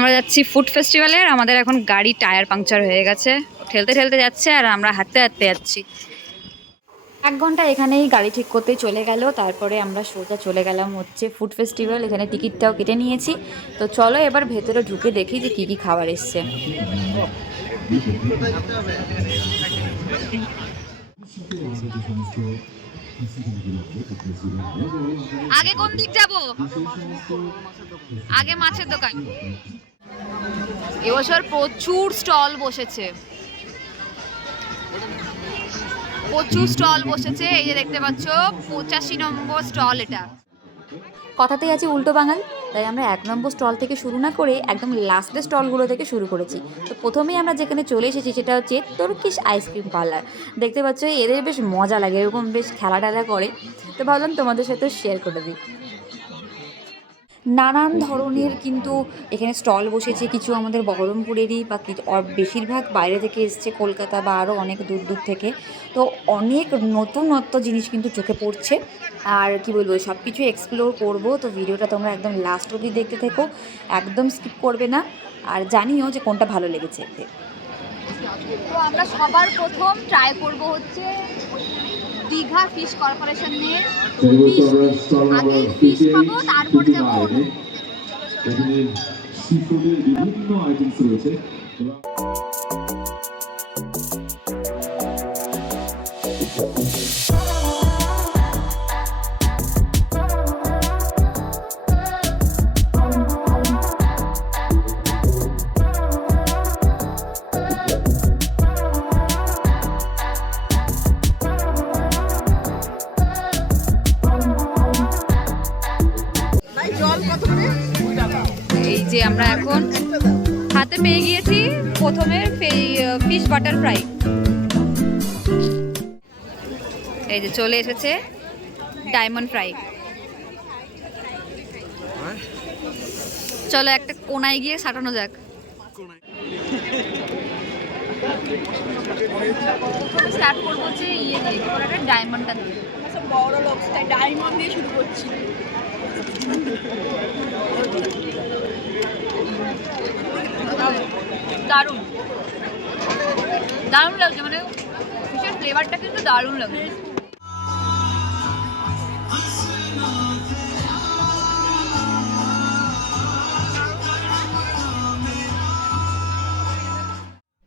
আমরা যাচ্ছি ফুড ফেস্টিভ্যালে। আর আমাদের এখন গাড়ি টায়ার পাংচার হয়ে গেছে, ঠেলতে ঠেলতে যাচ্ছে আর আমরা হাঁটতে হাঁটতে যাচ্ছি। 1 ঘন্টা এখানেই গাড়ি ঠিক করতে চলে গেল। তারপরে আমরা সোজা চলে গেলাম হচ্ছে ফুড ফেস্টিভ্যাল। এখানে টিকিটটাও কেটে নিয়েছি। তো চলো এবার ভেতরে ঢুকে দেখি যে কী কী খাবার এসছে। আগে কোন দিক যাব? আগে মাছের দোকান। এবছর প্রচুর স্টল বসেছে, এই যে দেখতে পাচ্ছ 85 নম্বর স্টল। এটা কথাতেই আছে উল্টো বাঙাল, তাই আমরা 1 নম্বর স্টল থেকে শুরু না করে একদম লাস্টের স্টলগুলো থেকে শুরু করেছি। তো প্রথমেই আমরা যেখানে চলে এসেছি সেটা হচ্ছে তুর্কিশ আইসক্রিম পার্লার। দেখতে পাচ্ছ এদের বেশ মজা লাগে, এরকম বেশ খেলা টেলা করে। তো ভাবলাম তোমাদের সাথে শেয়ার করে দিই। নানান ধরনের কিন্তু এখানে স্টল বসেছে, কিছু আমাদের বহরমপুরেরই বা বেশিরভাগ বাইরে থেকে এসছে, কলকাতা বা আরও অনেক দূর দূর থেকে। তো অনেক নতুনত্ব জিনিস কিন্তু চোখে পড়ছে। আর কি বলবো, সব কিছু এক্সপ্লোর করবো। তো ভিডিওটা তোমরা একদম লাস্ট অবধি দেখতে থেকো, একদম স্কিপ করবে না। আর জানিও যে কোনটা ভালো লেগেছে। তো আমরা সবার প্রথম ট্রাই করব হচ্ছে দীঘা ফিশ কর্পোরেশনের আগে ফিশ খাবো, তারপরে যাবো। এখানে সি ফুডের বিভিন্ন আইটেমস রয়েছে। এই যে আমরা এখন হাতে পেয়ে গিয়েছি প্রথমে ফিশ বাটার ফ্রাই। এই যে চলে এসেছে ডায়মন্ড ফ্রাই। চলো একটা কোনায় গিয়ে সাটানো যাক। স্টার্ট করবো হচ্ছে ডায়মন্ডটা দিয়ে। বড় লবস্টার ডায়মন্ড দিয়ে শুরু করছি। দারুণ দারুণ লাগছে, মানে ফিশের ফ্লেভারটা কিন্তু দারুণ লাগছে।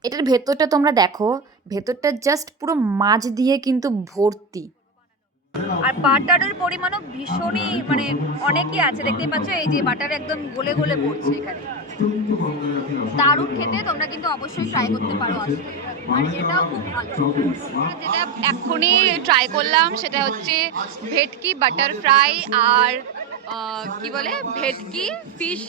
এটার ভেতরটা তোমরা দেখো, ভেতরটা জাস্ট পুরো মাছ দিয়ে কিন্তু ভর্তি। আর বাটারের পরিমাণও ভীষণই, মানে অনেকই আছে, দেখতেই পাচ্ছ। এই যে বাটার একদম গলে গলে পড়ছে এখানে। দারুণ খেতে, তোমরা কিন্তু অবশ্যই ট্রাই করতে পারো আসলে। আর এটাও খুব ভালো। যেটা এক্ষুনি ট্রাই করলাম সেটা হচ্ছে ভেটকি বাটার ফ্রাই আর কি বলে ভেটকি ফিশ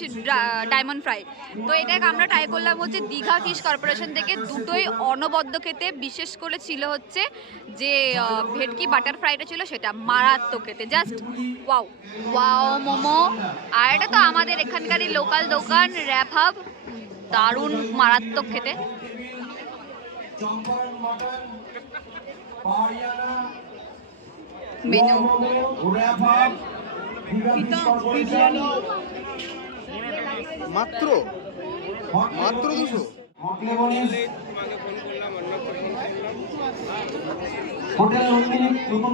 ডায়মন্ড ফ্রাই। তো এটাকে আমরা ট্রাই করলাম হচ্ছে দীঘা ফিশ কর্পোরেশন থেকে। দুটোই অনবদ্য খেতে। বিশেষ করে ছিল হচ্ছে যে ভেটকি বাটার ফ্রাইটা ছিল, সেটা মারাত্মক খেতে, জাস্ট ওয়াও ওয়াও মোমো। আর এটা তো আমাদের এখানকারই লোকাল দোকান র্যাপ হাব, দারুণ মারাত্মক খেতে। মেনু মাত্র 200। হোটেল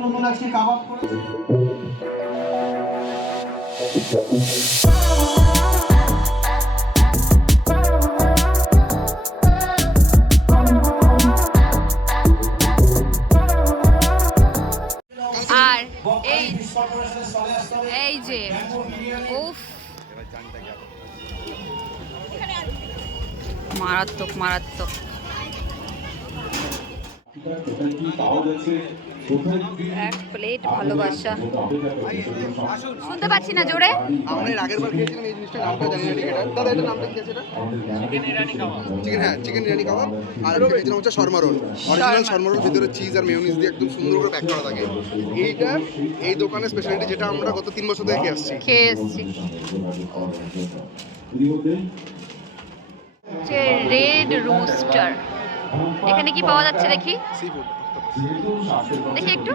নতুন আছে কাবাব করে। আর এই যে উফ, মারাত্মক মারাত্মক। এক প্লেট ভালোবাসা। শুনতে পাচ্ছি না জোরে। আমরা এর আগের বার খেয়েছিলাম এই জিনিসটার নামটা জানি না ঠিক আছে। দাদা এটার নামটা কি আছে? এটা চিকেন ইরানি কাবাব। চিকেন ইরানি কাবাব। আর খেয়েছিলাম হচ্ছে শর্মা রোল। অরিজিনাল শর্মা রোল, ভিতরে চিজ আর মেয়োনিজ দিয়ে একদম সুন্দর করে প্যাক করা থাকে। এইটা এই দোকানের স্পেশালিটি, যেটা আমরা গত 3 বছর ধরে খেয়ে আসছি। Red rooster. এখানে কি পাওয়া যাচ্ছে দেখি? Seafood. দেখি একটু।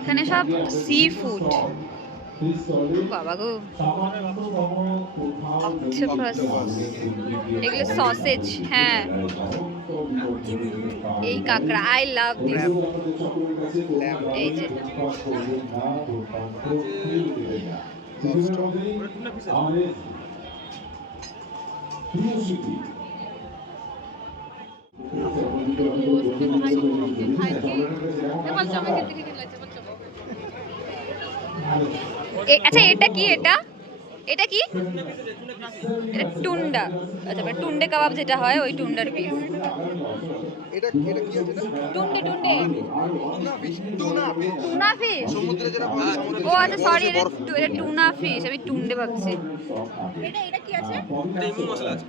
এখানে সব সি ফুড। বাবা গো, অক্টোপাস, এগুলো সসেজ। হ্যাঁ, এই কাঁকড়া, আই লাভ দিস। এই যে আচ্ছা, এটা কি? এটা এটা কি? এটা টুন্ডা। আচ্ছা, মানে টুন্ডে কাবাব যেটা হয়, ওই টুন্ডার পিস। এটা কি আছে এটা? টুন্ডে টুন্ডে টুনা ফিশ। সমুদ্রে যেটা পাওয়া যায়, সমুদ্রে ও আচ্ছা, সরি, এটা টুনা ফিশ, আমি টুন্ডে ভাবছি। এটা কি আছে? এটা ইমু মশলা আছে।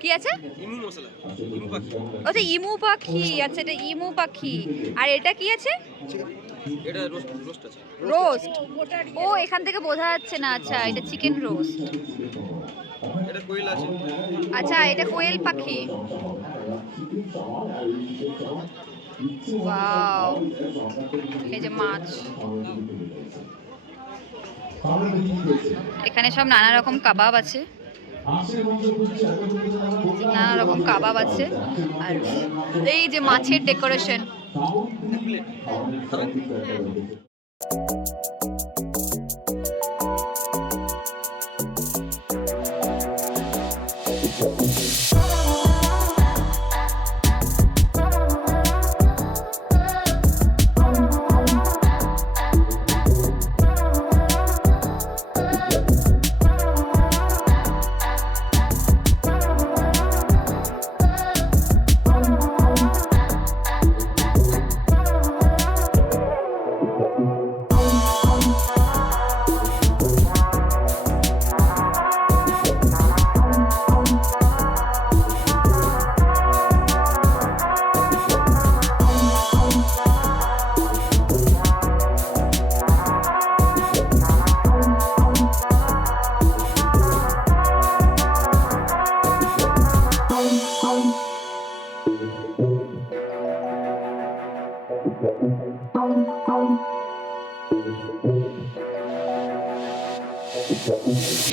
কি আছে? ইমু মশলা, ইমু পাখি। আচ্ছা, ইমু পাখি। আচ্ছা, এটা ইমু পাখি। আর এটা কি আছে? এটা রোস্ট আছে। রোস্ট। ও, এখান থেকে বোঝা যাচ্ছে না। আচ্ছা, এটা চিকেন রোস্ট। এটা কোয়েল আছে। আচ্ছা, এটা কোয়েল পাখি। ওয়াও, এই যে মাছ। এখানে সব নানা রকম কাবাব আছে, নানা রকম কাবাব আছে। আর এই যে মাছের ডেকোরেশন।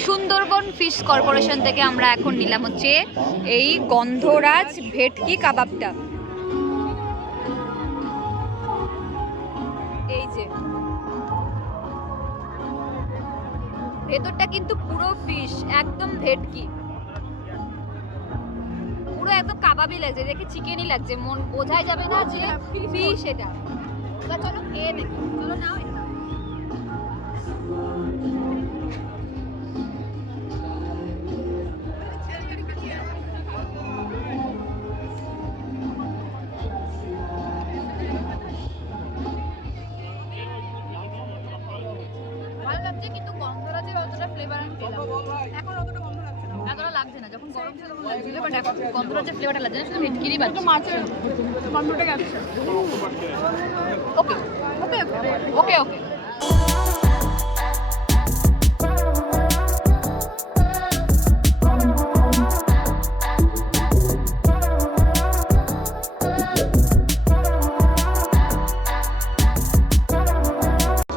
সুন্দরবন ফিশ কর্পোরেশন থেকে আমরা এখন নিলাম হচ্ছে এই গন্ধরাজ ভেটকি কাবাবটা। এই যে ভেতরটা কিন্তু পুরো ফিশ, একদম ভেটকি, পুরো একদম কাবাবই লাগছে, দেখে চিকেনই লাগছে, মন বোঝাই যাবে না যে ফিশ এটা। চলো খেয়ে দেখি, চলো নাও এটা। ভালো লাগছে, কিন্তু গন্ধরাজের অতটা ফ্লেভার আমি পেলাম এখন। অতটা গন্ধ লাগছে না, এতটা লাগছে না। যখন গরম ছিল তখন লাগছিল, বাট এখন গন্ধরাজের ফ্লেভারটা লাগছে না, শুধু ভেটকিরই পাচ্ছি। মাছের গন্ধটা গেছে। ওকে ওকে ওকে ওকে।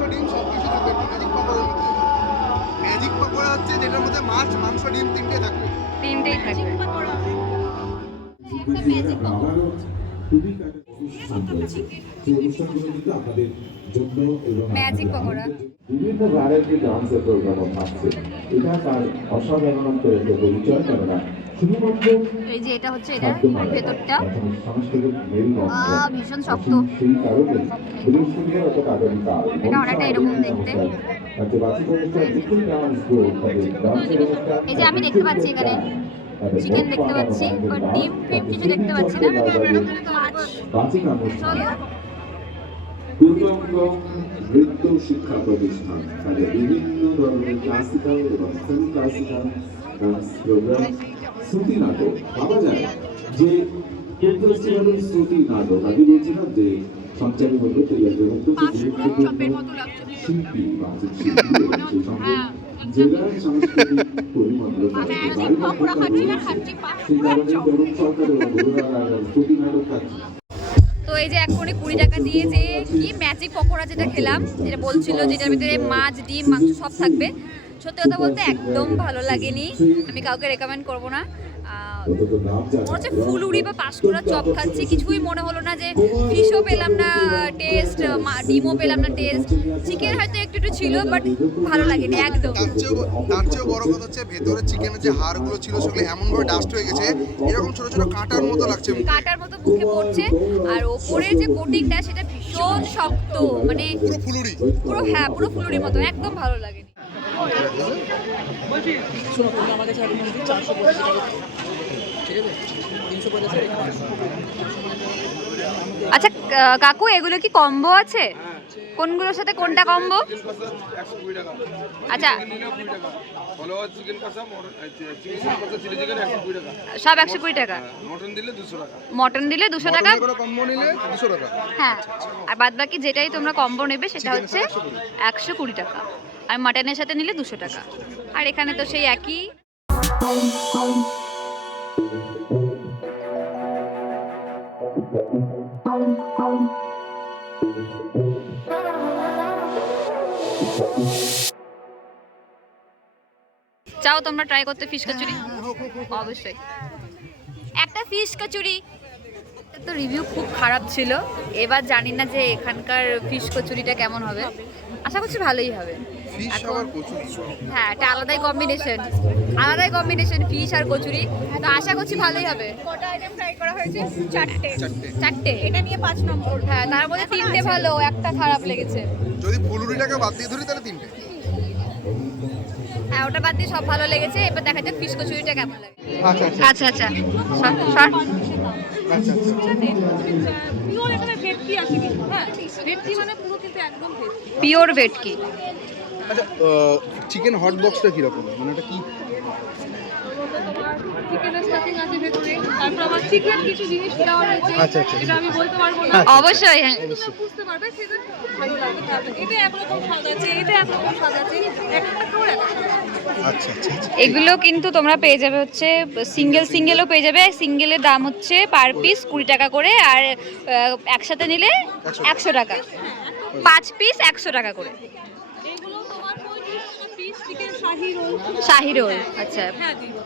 ডিম সবকিছু থাকবে ম্যাজিক পাকোড়ার মধ্যে। ম্যাজিক পাকোড়া হচ্ছে যেটার মধ্যে মাছ, মাংস, ডিম তিনটে থাকবে। তিনটেই থাকবে। ম্যাজিক পকোড়া। বিভিন্ন ভ্যারাইটি ডান্সের প্রোগ্রামও থাকছে। এটা তার অসাধারণত্বের একটা পরিচয়, কেননা শুধুমাত্র এই যে এটা হচ্ছে এটার ভেতরটা সাংস্কৃতিক মেলবন্ধন ভীষণ শক্ত। সেই কারণে বৃহস্পতিবার অত আগামীকাল এটা অনেকটা এরকম দেখতে। এই যে আমি দেখতে পাচ্ছি এখানে চিকেন দেখতে পাচ্ছি, বাট ডিম ফিম কিছু দেখতে পাচ্ছি না। চলো। দুর্গম নৃত্য শিক্ষা প্রতিষ্ঠান তাদের বিভিন্ন ধরনের ক্লাসিক্যাল এবং সেমি ক্লাসিক্যাল ডান্স প্রোগ্রাম, শ্রুতি নাটক পাওয়া যায়। যে ফেস্টিভ্যালের শ্রুতি নাটক আগে বলছিলাম যে সঞ্চারী বলতে শিল্পী, বাচিক শিল্পী সেই সঙ্গে জেলার সাংস্কৃতিক পরিমণ্ডল সেই কারণে তরুণ সরকার এবং শ্রুতি নাটক থাকছে। তো এই যে এখনই 20 টাকা দিয়ে যে কি ম্যাজিক পকোড়া যেটা খেলাম, যেটা বলছিল যেটার ভিতরে মাছ ডিম মাংস সব থাকবে, সত্যি কথা বলতে একদম ভালো লাগেনি। আমি কাউকে রেকমেন্ড করবো না। মনে হচ্ছে ফুলুরি বা পাঁশকুড়ার চপ খাচ্ছি, কিছুই মনে হলো না যে ফিশও পেলাম না টেস্ট, ডিমও পেলাম না টেস্ট, চিকেন হয়তো একটু একটু ছিল বাট ভালো লাগেনি একদম। তার চেয়েও বড় কথা হচ্ছে ভেতরে চিকেনের যে হাড়গুলো ছিল সেগুলো এমনভাবে ডাস্ট হয়ে গেছে, এরকম ছোট ছোট কাঁটার মতো লাগছে মুখে। কাটার মতো মুখে পড়ছে, আর ওপরে যে কোটিংটা সেটা ভীষণ শক্ত, মানে পুরো ফুলুরি। পুরো হ্যাঁ পুরো ফুলুরির মতো, একদম ভালো লাগেনি। আচ্ছা কাকু, এগুলো কি কম্বো আছে? কোনগুলোর সাথে কোনটা কম্বো? আচ্ছা সব 120 টাকা, মটন দিলে 200 টাকা, কম্বো নিলে 200 টাকা। হ্যাঁ। আর বাদ বাকি যেটাই তোমরা কম্বো নেবে সেটা হচ্ছে 120 টাকা, আর মাটনের সাথে নিলে 200 টাকা। আর এখানে তো সেই একই। চাও তোমরা ট্রাই করতে ফিশ কচুরি? অবশ্যই একটা ফিশ কচুরি। তো রিভিউ খুব খারাপ ছিল, এবার জানি না যে এখানকার ফিশ কচুরিটা কেমন হবে, আশা করছি ভালোই হবে। ফিশ আবার কচুরি, হ্যাঁ এটা আলাদাই কম্বিনেশন, ফিশ আর কচুরি, তো আশা করছি ভালোই হবে। কটা আইটেম ট্রাই করা হয়েছে? চারটে, এটা নিয়ে 5 নম্বর। হ্যাঁ তার মধ্যে 3টে ভালো, একটা খারাপ লেগেছে। যদি ফুলুরিটাকে বাদ দিয়ে ধরি তাহলে 3টে। হ্যাঁ ওটা বাদ দিয়ে সব ভালো লেগেছে, এবার দেখা যাক ফিশ কচুরিটা কেমন লাগে। আচ্ছা আচ্ছা আচ্ছা আচ্ছা। পিওর এখানে ভেটকি আছে কিন্তু, হ্যাঁ ভেটকি মানে পুরো কিন্তু একদম ভেটকি। পিওর ভেটকি। আচ্ছা চিকেন হট বক্সটা কি রকম, মানে এটা কি? চিকেনের স্টাফিং আছে ভেতরে, তারপর আবার চিকেন কিছু জিনিস দেওয়া রয়েছে, আচ্ছা, আচ্ছা। এটা আমি বলতে পারবো না। অবশ্যই হ্যাঁ। তোমরা বুঝতে পারবে, সেটা ভালো লাগবে। তারপর এটা একরকম স্বাদ আছে, এটা একরকম স্বাদ আছে, একটা খাওয়ার একটা আচ্ছা আচ্ছা আচ্ছা। এগুলো কিন্তু তোমরা পেয়ে যাবে হচ্ছে সিঙ্গেলও পেয়ে যাবে। সিঙ্গেলের দাম হচ্ছে পার পিস 20 টাকা করে, আর একসাথে নিলে 100 টাকা, 5 পিস 100 টাকা করে। এগুলো তোমার 35 টাকা পিস চিকেন শাহি রোল। শাহি রোল, আচ্ছা। হ্যাঁ দিব।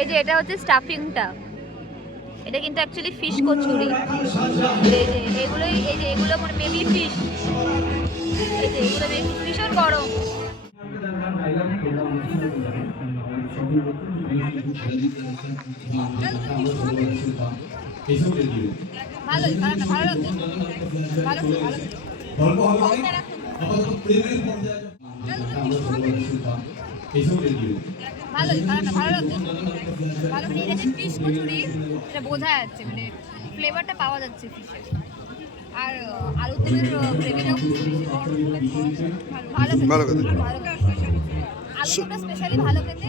এই যে এটা হচ্ছে স্টাফিংটা, এটা কিন্তু অ্যাকচুয়ালি ফিশ কচুরি। এই যে এগুলো মানে মেবি ফিশ, এই যে এগুলো মেবি ভীষণ গরম। ভালো লাগছে, ভালো মানে এটা যে ফিশ কচুরি এটা বোঝা যাচ্ছে, মানে ফ্লেভারটা পাওয়া যাচ্ছে ফিশের। আর আলুর তেলের গ্রেভিটাও ভালো ভালো খেতে। আলুটা স্পেশালি ভালো খেতে।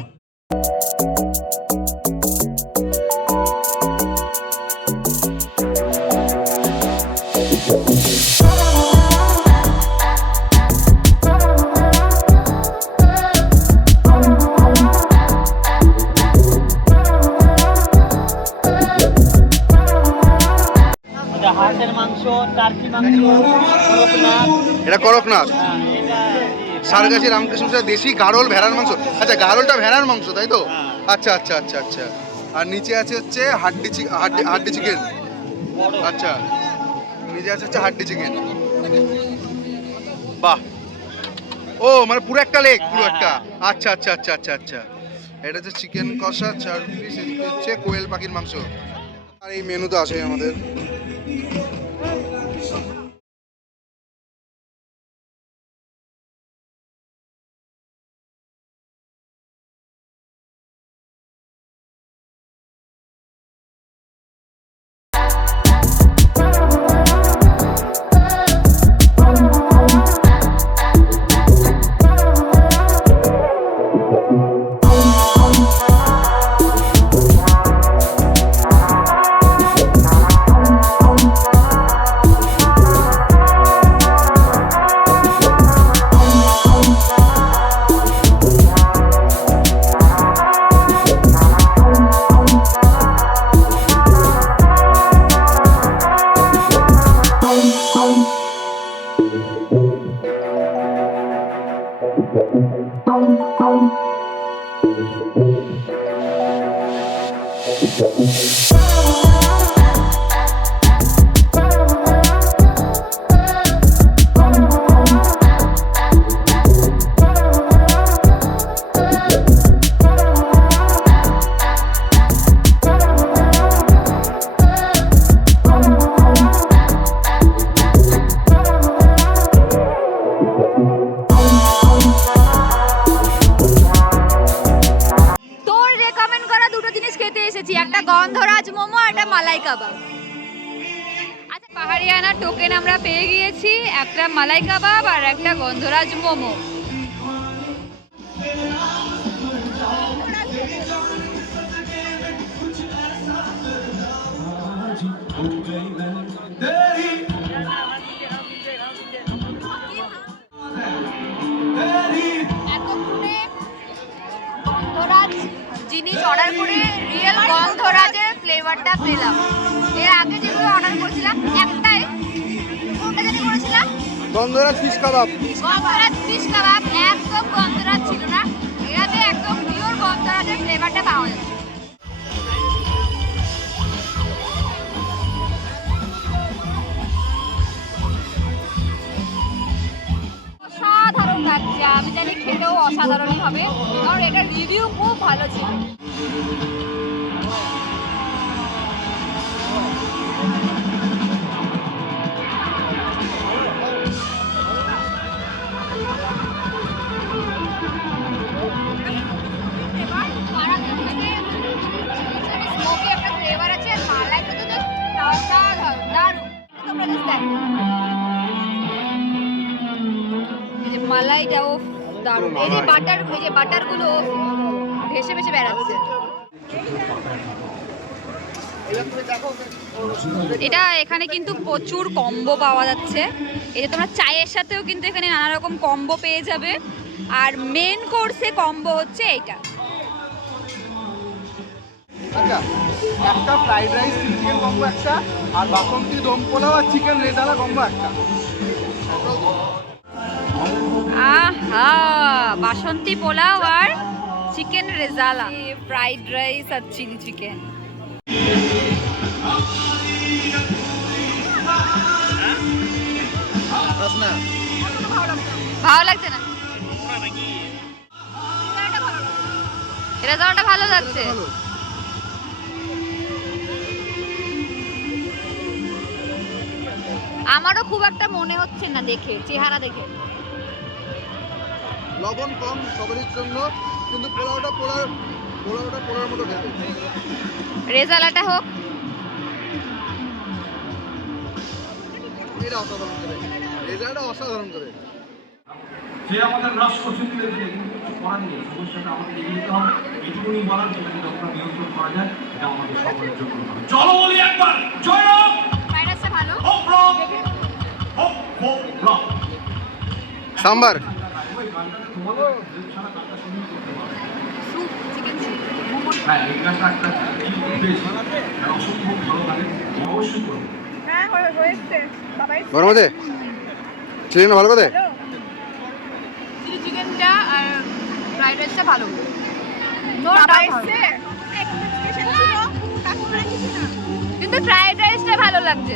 হাঁসের মাংস, টার্কি মাংস, করকনাথ। এটা করকনাথ, হ্যাঁ, এটা সারগাছি রামকৃষ্ণ দেশি গাড়ল ভেড়ার মাংস। আচ্ছা গাড়লটা ভেড়ার মাংস তাই তো? আচ্ছা আচ্ছা আচ্ছা আচ্ছা। আর নিচে আছে হচ্ছে হাড্ডি চিকেন। আচ্ছা নিচে আছে হচ্ছে হাড্ডি চিকেন। বাহ, ও মানে পুরো একটা লেগ, পুরো একটা। আচ্ছা আচ্ছা আচ্ছা আচ্ছা আচ্ছা। এটা হচ্ছে চিকেন কষা 4 পিস, এদিকে হচ্ছে কোয়েল পাখির মাংস। আর এই মেনু তো আছে আমাদের। তোর রেকমেন্ড করা দুটো জিনিস খেতে এসেছি, একটা গন্ধরাজ মোমো আর একটা মালাই কাবাব। আচ্ছা, পাহাড়িয়ানা টোকেন আমরা পেয়ে গিয়েছি, একটা মালাই কাবাব আর একটা গন্ধরাজ মোমো। এতক্ষণে গন্ধরাজ জিনিস অর্ডার করে রিয়েল গন্ধরাজের ফ্লেভারটা পেলাম। এর আগে যেগুলো অর্ডার করেছিলাম একটাই, কোনটা জানি করেছিলাম, গন্ধরাজ ফিশ কাবাব। গন্ধরাজ ফিশ কাবাব, একদম গন্ধরাজ ছিল না, এটাতে একদম পিওর গন্ধরাজের ফ্লেভারটা পাওয়া যাচ্ছে। অসাধারণ লাগছে, আমি জানি খেতেও অসাধারণই হবে, কারণ এটার রিভিউ খুব ভালো ছিল। স্মোকি একটা ফ্লেভার আছে, আর মালাইটা তো অসাধারণ, দারুণ। তোমরা জাস্ট দেখো, এই যে মালাইটাও দারুণ, এই যে বাটারগুলো ভেসে ভেসে বেড়াচ্ছে। এটা এখানে কিন্তু প্রচুর কম্বো পাওয়া যাচ্ছে, এই যে তোমরা চায়ের সাথেও কিন্তু এখানে নানা রকম কম্বো পেয়ে যাবে, আর মেন কোর্সে কম্বো হচ্ছে এইটা। আচ্ছা, একটা ফ্রাইড রাইস চিকেন কম্বো একটা, আর বাসন্তী দম পোলাও আর চিকেন রেজালা কম্বো একটা। আহা, বাসন্তী পোলাও আর চিকেন রেজালা, ফ্রাইড রাইস আর চিলি চিকেন। ভালো লাগছে না? রেজালাটা ভালো লাগছে। আমারও খুব একটা মনে হচ্ছে না দেখে, চেহারা দেখে। লবণ কম সবারই জন্য, কিন্তু পোলাওটা পোলার মতো খেতে। রেজালাটা হোক, এটা অসাধারণ করে, রেজাল্টটা অসাধারণ করে। সে আমাদের হ্রাস করছে দিলে দিলে কিন্তু কিছু করার নেই, সমস্যাটা আমাদের এগিয়ে যেতে হবে। এইটুকুনি বলার জন্য যতটা নিয়ন্ত্রণ করা যায় এটা আমাদের সকলের জন্য। চলো বলি একবার জয় রাম। ফ্রাইড রাইসটা ভালো। হোক রাম, হোক হোক রাম। সাম্বার ওই গানটাতে তোমাদের সারা গানটা শুনেই করতে পারবে। Soup, chicken soup, momo. হ্যাঁ, এই গানটা একটা বেশ অসম্ভব ভালো লাগে, অবশ্যই করবো। হ্যাঁ হয়েছে বাবাই গরম আছে, চিকেন ভালো করে। চিলি চিকেনটা আর ফ্রাইড রাইসটা ভালো। বাবা এসছে একটা স্পেশাল ছিল, তারপরে কিছু না। কিন্তু ফ্রাইড রাইসটা ভালো লাগছে।